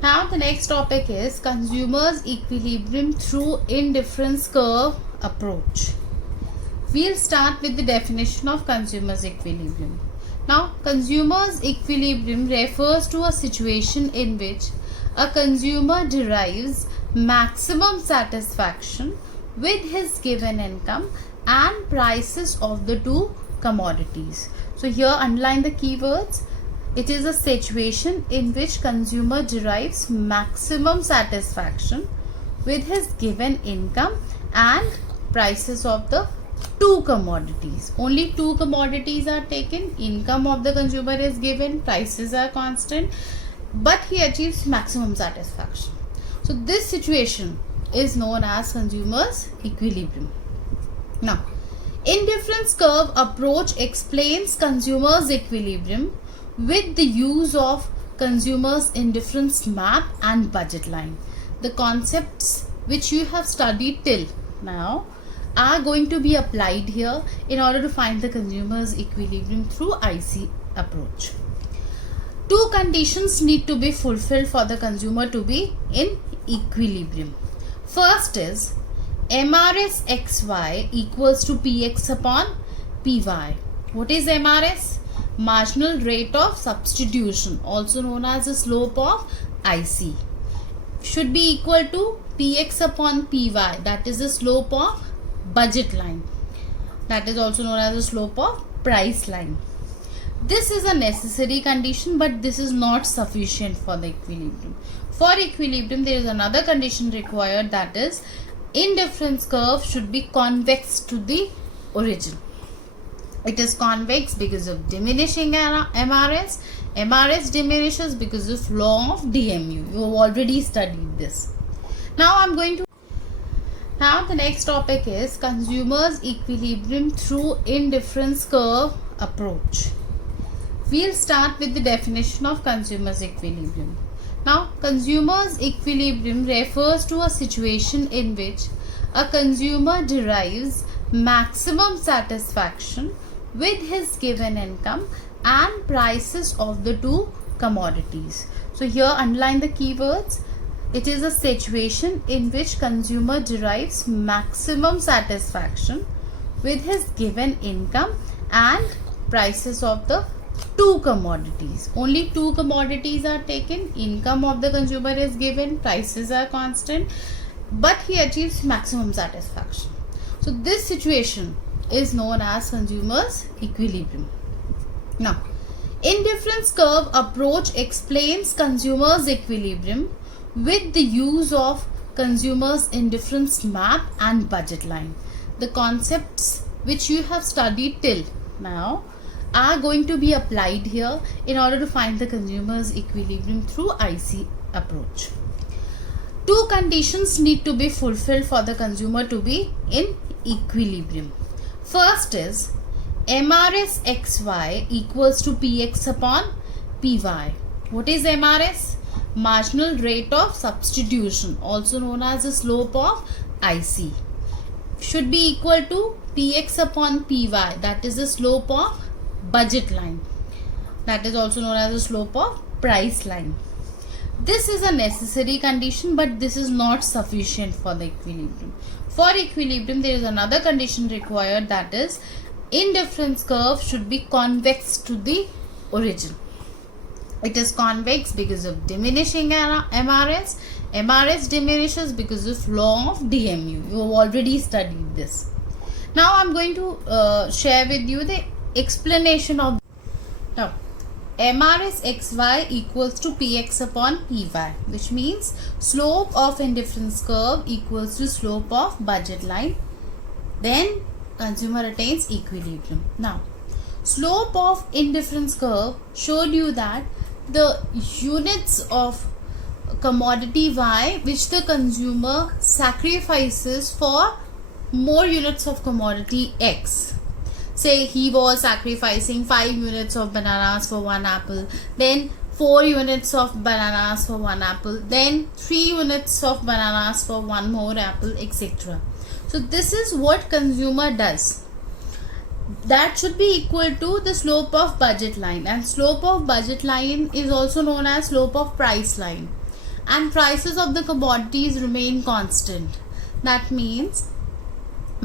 Now the next topic is consumers equilibrium through indifference curve approach. We'll start with the definition of consumers equilibrium. Now consumers equilibrium refers to a situation in which a consumer derives maximum satisfaction with his given income and prices of the two commodities. So here underline the keywords. It is a situation in which consumer derives maximum satisfaction with his given income and prices of the two commodities. Only two commodities are taken. Income of the consumer is given, prices are constant, but he achieves maximum satisfaction. So this situation is known as consumers equilibrium. Now, indifference curve approach explains consumers equilibrium with the use of consumers indifference map and budget line. The concepts which you have studied till now are going to be applied here in order to find the consumers equilibrium through IC approach. Two conditions need to be fulfilled for the consumer to be in equilibrium. First is MRS XY equals to PX upon PY. What is MRS? Marginal rate of substitution, also known as the slope of IC, should be equal to PX upon PY, that is the slope of budget line, that is also known as the slope of price line. This is a necessary condition, but this is not sufficient for the equilibrium. For equilibrium, there is another condition required, that is indifference curve should be convex to the origin. It is convex because of diminishing MRS. MRS diminishes because of law of DMU. You have already studied this. Now the next topic is consumers equilibrium through indifference curve approach. We'll start with the definition of consumers equilibrium. Now, consumers equilibrium refers to a situation in which a consumer derives maximum satisfaction with his given income and prices of the two commodities. So here underline the keywords. It is a situation in which consumer derives maximum satisfaction with his given income and prices of the two commodities. Only two commodities are taken. Income of the consumer is given, prices are constant, but he achieves maximum satisfaction. So this situation is known as consumers equilibrium. Now, indifference curve approach explains consumers equilibrium with the use of consumers indifference map and budget line. The concepts which you have studied till now are going to be applied here in order to find the consumers equilibrium through IC approach. Two conditions need to be fulfilled for the consumer to be in equilibrium. First is MRS XY equals to PX upon PY. What is MRS? Marginal rate of substitution, also known as the slope of IC, should be equal to PX upon PY, that is the slope of budget line, that is also known as the slope of price line. This is a necessary condition, but this is not sufficient for the equilibrium. For equilibrium, there is another condition required, that is indifference curve should be convex to the origin. It is convex because of diminishing MRS. MRS diminishes because of law of DMU. You have already studied this. Now I am going to share with you the explanation of. Now, MRS XY equals to PX upon PY, which means slope of indifference curve equals to slope of budget line. Then consumer attains equilibrium. Now, slope of indifference curve showed you that the units of commodity Y which the consumer sacrifices for more units of commodity X. Say he was sacrificing 5 units of bananas for 1 apple, then 4 units of bananas for 1 apple, then 3 units of bananas for 1 more apple, etc. So this is what consumer does. That should be equal to the slope of budget line, and slope of budget line is also known as slope of price line. and prices of the commodities remain constant. That means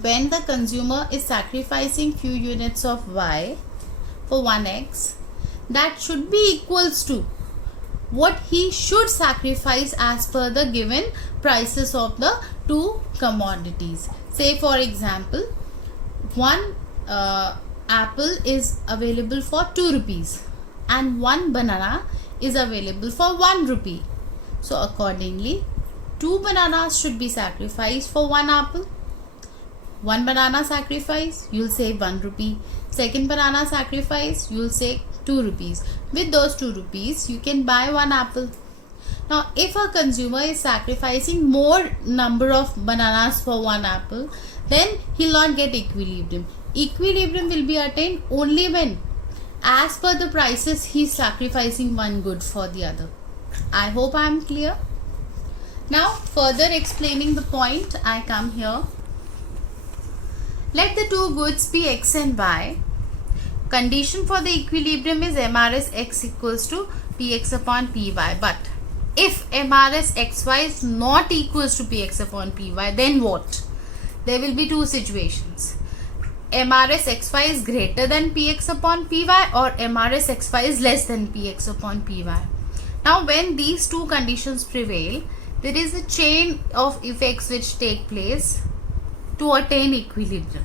when the consumer is sacrificing few units of Y for 1x, that should be equals to what he should sacrifice as per the given prices of the two commodities. Say for example, one apple is available for 2 rupees and one banana is available for 1 rupee. So accordingly, 2 bananas should be sacrificed for 1 apple. 1 banana sacrifice, you'll save 1 rupee. Second banana sacrifice, you'll save 2 rupees. With those 2 rupees, you can buy 1 apple. Now, if a consumer is sacrificing more number of bananas for 1 apple, then he'll not get equilibrium. Equilibrium will be attained only when, as per the prices, he's sacrificing one good for the other. I hope I am clear. Now, further explaining the point, I come here. Let the two goods be X and Y. Condition for the equilibrium is MRS X equals to Px upon Py. But if MRS XY is not equals to Px upon Py, then what? There will be two situations. MRS XY is greater than Px upon Py or MRS XY is less than Px upon Py. Now when these two conditions prevail, there is a chain of effects which take place to attain equilibrium.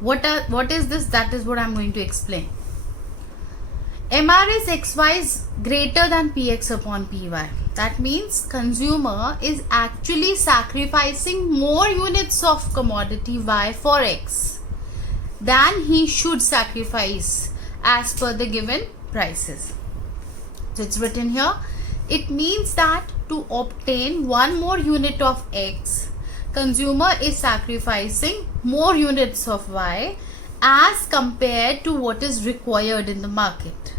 What is this? That is what I am going to explain. MRS XY is greater than Px upon Py. That means consumer is actually sacrificing more units of commodity Y for X than he should sacrifice as per the given prices. So it's written here. It means that to obtain one more unit of X, consumer is sacrificing more units of Y as compared to what is required in the market,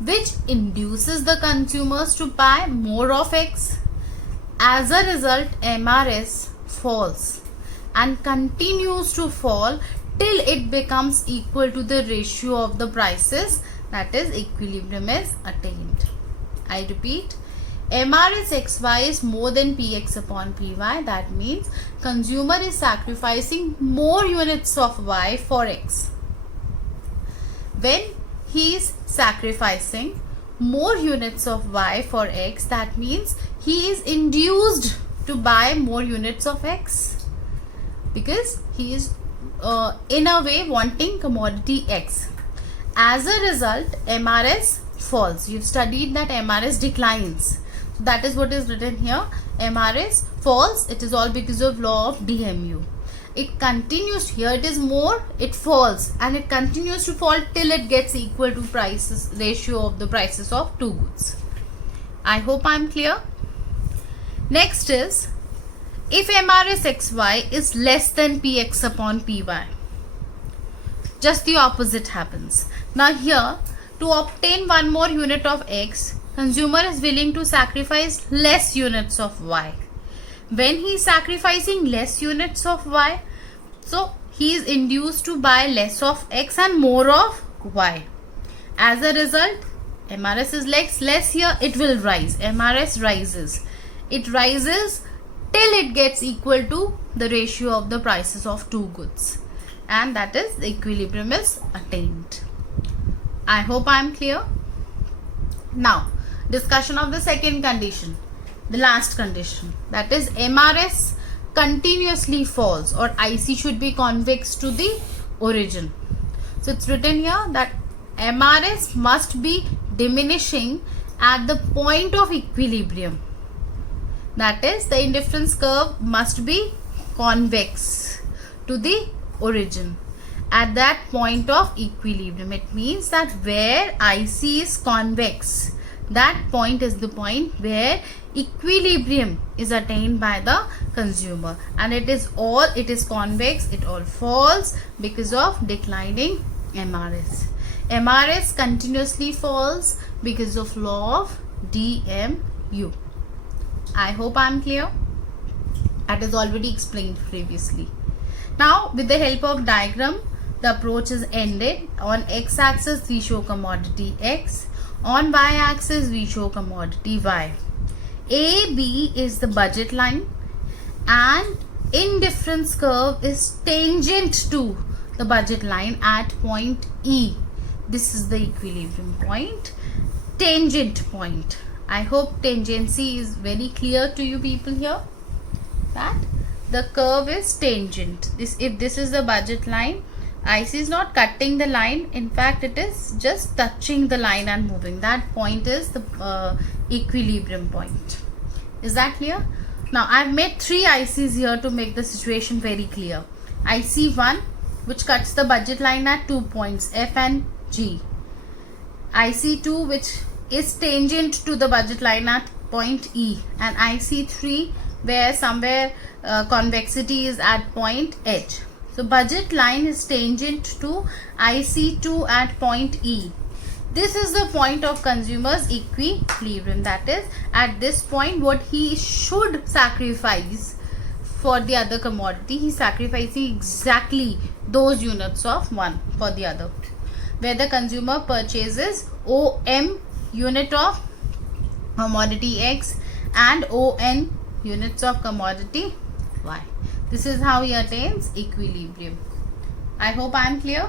which induces the consumers to buy more of X. As a result, MRS falls and continues to fall till it becomes equal to the ratio of the prices, that is equilibrium is attained. I repeat, MRS XY is more than Px upon Py. That means consumer is sacrificing more units of Y for X. When he is sacrificing more units of Y for X, that means he is induced to buy more units of X because he is in a way wanting commodity X. As a result, MRS falls. You've studied that MRS declines. So that is what is written here. MRS falls. It is all because of law of DMU. It continues. Here it is more, it falls, and it continues to fall till it gets equal to prices ratio of the prices of two goods. I hope I am clear. Next is, if MRS XY is less than Px upon Py, just the opposite happens. Now here, to obtain one more unit of X, consumer is willing to sacrifice less units of Y. When he is sacrificing less units of Y, so he is induced to buy less of X and more of Y. As a result, MRS is less here, it will rise. MRS rises. It rises till it gets equal to the ratio of the prices of two goods. And that is, the equilibrium is attained. I hope I am clear. Now, discussion of the second condition, the last condition, that is MRS continuously falls, or IC should be convex to the origin. So it's written here that MRS must be diminishing at the point of equilibrium. That is, the indifference curve must be convex to the origin at that point of equilibrium. It means that where IC is convex, that point is the point where equilibrium is attained by the consumer, and it is convex, it all falls because of declining MRS. MRS continuously falls because of law of DMU. I hope I am clear. That is already explained previously. Now, with the help of diagram, the approach is ended. On x-axis we show commodity X, on y-axis we show commodity Y. AB is the budget line and indifference curve is tangent to the budget line at point E. This is the equilibrium point, tangent point. I hope tangency is very clear to you people here, that the curve is tangent. If this is the budget line, IC is not cutting the line, in fact it is just touching the line and moving. That point is the equilibrium point. Is that clear? Now I have made 3 ICs here to make the situation very clear. IC1, which cuts the budget line at 2 points, F and G. IC2, which is tangent to the budget line at point E, and IC3, where somewhere convexity is at point H. So budget line is tangent to IC2 at point E. This is the point of consumer's equilibrium. That is, at this point what he should sacrifice for the other commodity, he is sacrificing exactly those units of one for the other. Where the consumer purchases OM unit of commodity X and ON units of commodity Y. This is how he attains equilibrium. I hope I am clear.